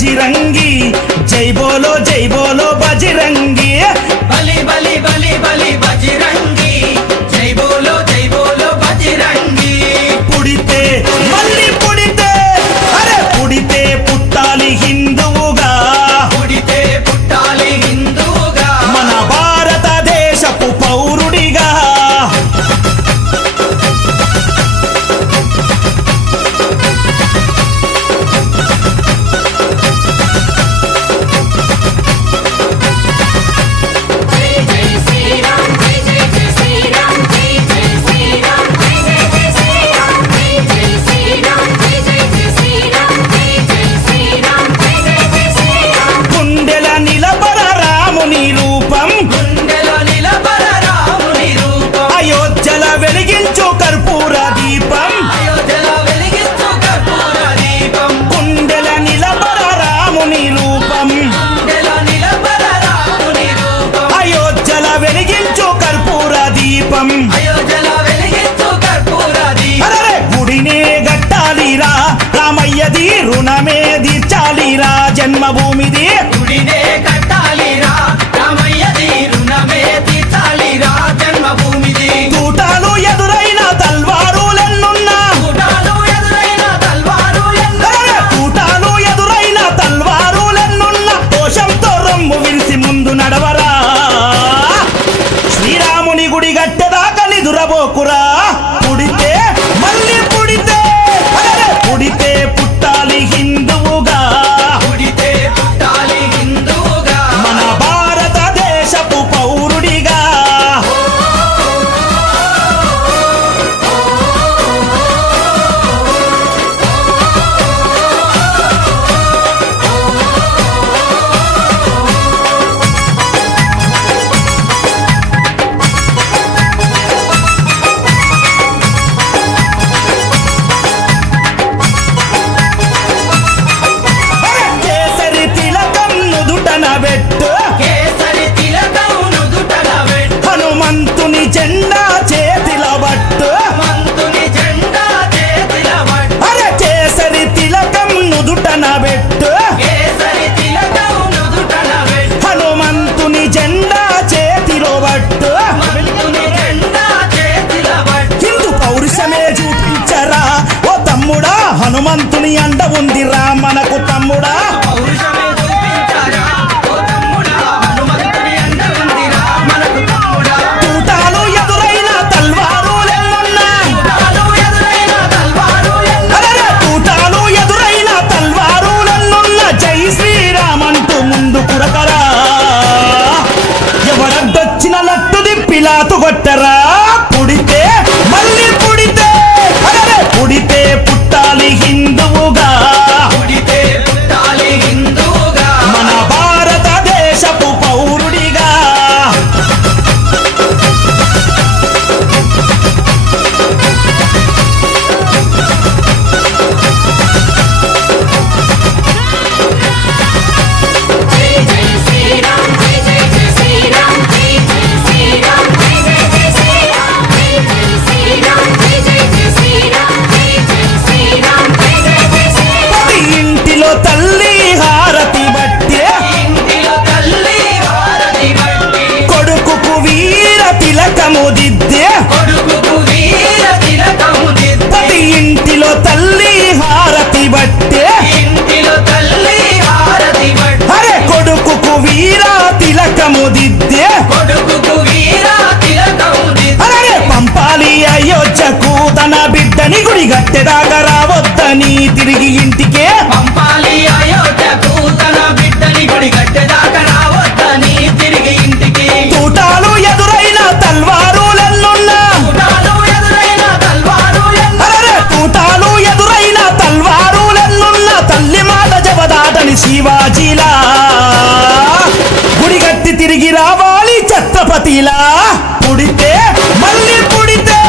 बजरंगी जय बोलो बजरंगी बली बली बली बली बजरंगी जय बोलो बजरंगी पुड़िते मल्ली पुड़िते अरे पुड़िते पुट्टाली हिंदुवुगा पुड़िते पुट्टाली हिंदुवुगा मन भारत देशपु पौरुडिगा రుణమే తీర్చాలిరా జన్మభూమిది గుడినే కట్టాలిరా రామయ్యది రుణమే తీర్చాలిరా జన్మభూమిది తూటాలు ఎదురైన తల్వారులెన్నున్నా తూటాలు ఎదురైన తల్వారులెన్నున్నా దోషంతో రొమ్ము విరిసి ముందు నడవరా శ్రీరాముని గుడి గట్టెదాకా నిదురబోకురా పుడితే మళ్ళీ పుడితే పుడితే పుట్టాలి హిందువుగా పుడితే పుట్టాలి హిందువుగా మన భారతదేశపు పౌరుడిగా హనుమంతుని జెండా చేతిలో బట్టు అరే కేసరి తిలకం నుదుటన పెట్టు హనుమంతుని జెండా చేతిలో బట్టు హిందూ పౌరుషమే చూపించరా ఓ తమ్ముడా హనుమంతుని అండ ఉందిరా మనకు తమ్ముడా కొట్టరా పుడితే మళ్ళీ పుడితే పుడితే పుట్టాలి హిందువుగా పుడితే పుట్టాలి హిందువుగా మన భారతదేశపు పౌరుడిగా తల్లి హారతి బట్టే కొడుకుకు వీర తిలకము దిద్దే ప్రతి ఇంటిలో తల్లి హారతి బట్టే అరే కొడుకుకు వీర తిలకము దిద్దే అరే పంపాలి అయోధ్యకు తన బిడ్డని గుడి గట్టెదాకా రావద్దని తిరిగి ఇంటికే పంపాలి అయోధ్యకు తన బిడ్డని గుడి గట్టెదాకా రావద్దని తిరిగి ఇంటికి తూటాలు ఎదురైన తల్వారులెన్నున్నా తూటాలు ఎదురైన తల్వారులెన్నున్నా తల్లి మాట జవదాటని శివాజీలా గుడిగట్టి తిరిగి రావాలి ఛత్రపతిలా పుడితే మళ్ళీ పుడితే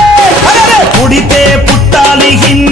పుడితే పుట్టాలి హిందూ